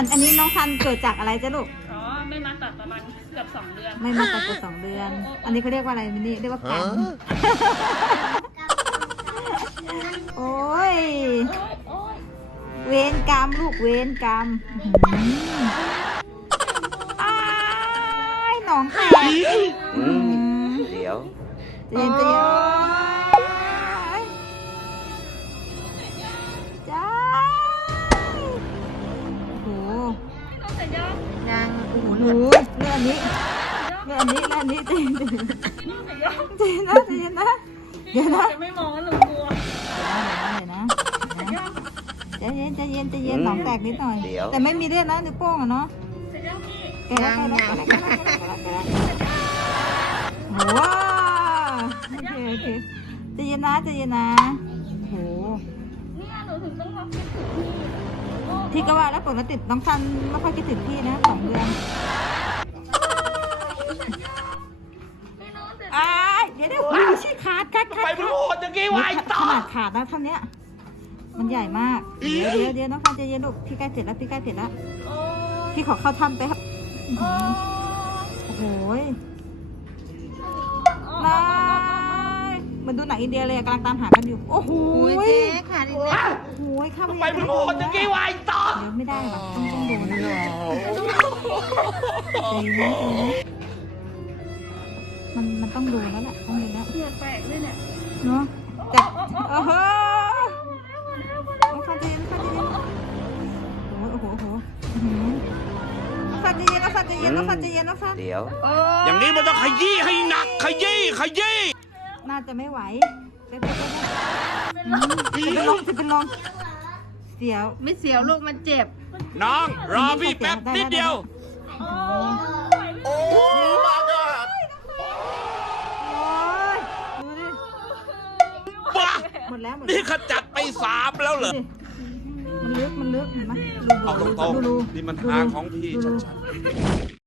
อันอันนี้น้องซันเกิดจากอะไรจ๊ะลูก อ๋อไม่มาตัดประมาณเกือบสองเดือน ไม่มาตัดตัวสองเดือน อันนี้เขาเรียกว่าอะไรมินี่เรียกว่ากรรมโอ้ยโอ้ยโอ้ย เวรกรรมลูกเวรกรรมอื้อหืออ้ายหนองแตกอือื้อมหือเดี๋ยวเย็นจะเย็น หูเลืโหอดเรื่องอันนี้เรื่ออันนี้เรื่ออันนี้จนน้องเสร็จยังเจนนะเจนนะเดี๋ยวนะไม่มองแล้วหนูกลัวเดี๋ยวนะเดี๋ยวนะใจเย็นใจเย็นใจเย็นหนองแตกนิดหน่อย แต่ไม่มีเลือดนะนิ้วโป้งอะเนาะเสร็จยังพี่แกแล้วแกแล้วว้าโอเคโอเคใจเย็นนะใจเย็นนะโหเนี่ยหนูถึงต้องรับที่ก็ว่าแล้วปกติน้องซันไม่ค่อยคิดถึงพี่นะสองเดือน ดี๋ยวเดี๋ยวอุ้ยชี้ขาดขาดขาดไปขาดพูดอย่างงี้ไว้ขต่อนาดขาดนะเท่าเนี้ยมันใหญ่มาก เดี๋ยวเดี๋ยวเดี๋ยวน้องซันใจเย็นลูกพี่ใกล้เสร็จแล้วพี่ใกล้เสร็จแล้วโอ้ยพี่ขอเข้าถ้ำไปครับโอ้ยโอ้โหยโอ้นายเหมันดูหนังอินเดียเลยอะกำลังตามหากันอยู่ โอ้โหโอ้ยยเจ๊ขาดอีกแล้วโอ้โหยเข้าไปไปพูดอย่างงี้ไว้ต่อเดี๋ยวไม่ได้หรอกต้องต้องดูนะใจเย็นนะ มันมันต้องดูแล้วแหละต้องดูแล้วเลือดแปลกเลยเนี่ยเนาะแต่โอ้โหน้องฟันใจเย็นน้องฟันใจเย็นโอ้โหโอ้โหโอ้โหอื้อหือน้องฟันใจเย็นน้องฟันใจเย็นน้องฟันใจเย็นน้องฟันเดี๋ยวโอ้อย่างนี้มันต้องขยี้ให้หนักขยี้ขยี้น่าจะไม่ไหวไปไปไปไปจะเป็นลมจะเป็นลมเสียว ไม่เสียวลูกมันเจ็บ น้องรอพี่แป๊บนิดเดียว บ้าหมดแล้วหมดนี่แล้วขจัดไปสามแล้วเหรอดูดิมันลึกมันลึกเห็นไหมเอาตรงดูดูๆนี่มันทางของพี่ชัดๆ